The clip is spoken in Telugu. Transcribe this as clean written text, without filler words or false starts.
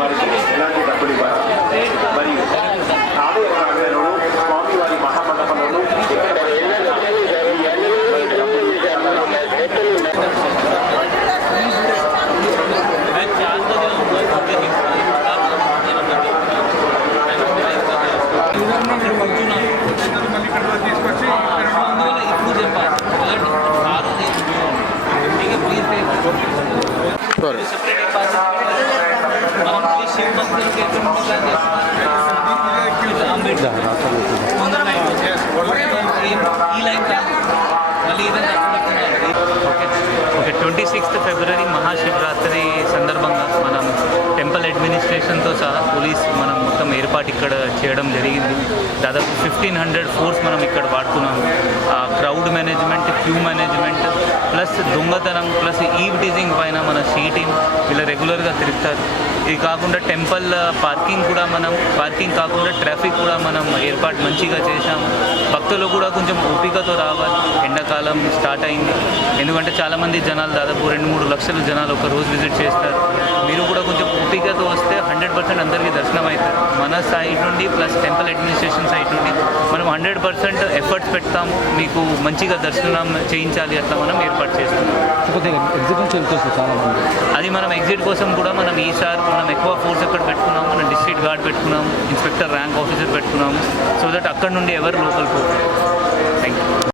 వారికి ఎలాంటి డబ్బులు ఇవ్వాలి మరియు ఆలయ ప్రాంగణంలో స్వామివారి మహామండపంలో ఓకే 26th ఫిబ్రవరి మహాశివరాత్రి సందర్భంగా మనం టెంపుల్ అడ్మినిస్ట్రేషన్తో సహా పోలీస్ మనం మొత్తం ఏర్పాటు ఇక్కడ చేయడం జరిగింది. దాదాపు 1500 ఫోర్స్ మనం ఇక్కడ వాడుతున్నాము. Crowd management, queue management plus దొంగతనం ప్లస్ ఈవ్ టీజింగ్ పైన మన సీ టీం ఇలా రెగ్యులర్గా తిరుగుతారు. ఇది కాకుండా టెంపుల్ పార్కింగ్ కాకుండా ట్రాఫిక్ కూడా మనం ఏర్పాటు మంచిగా చేశాము. భక్తులు కూడా కొంచెం ఓపికతో రావాలి. ఎండాకాలం స్టార్ట్ అయింది, ఎందుకంటే చాలామంది జనాలు దాదాపు 2-3 లక్షల జనాలు ఒక రోజు విజిట్ చేస్తారు. మీరు కూడా కొంచెం ఓపికతో వస్తే 100% అందరికీ దర్శనం అవుతుంది. మన సైడ్ నుండి ప్లస్ టెంపుల్ అడ్మినిస్ట్రేషన్ సైడ్ నుండి మనం 100% ఎఫర్ట్స్ పెడతాము. మీకు మంచిగా దర్శనం చేయించాలి, అట్లా మనం ఏర్పాటు చేస్తాం. అది మనం ఎగ్జిట్ కోసం కూడా మనం ఈసారి మనం ఎక్కువ ఫోర్స్ ఎక్కడ పెట్టుకున్నాము, మనం డిస్ట్రిక్ట్ గార్డ్ పెట్టుకున్నాము, ఇన్స్పెక్టర్ ర్యాంక్ ఆఫీసర్ పెట్టుకున్నాము, సో దట్ అక్కడ నుండి ఎవరు లోపలికి పోతారు. Thank you.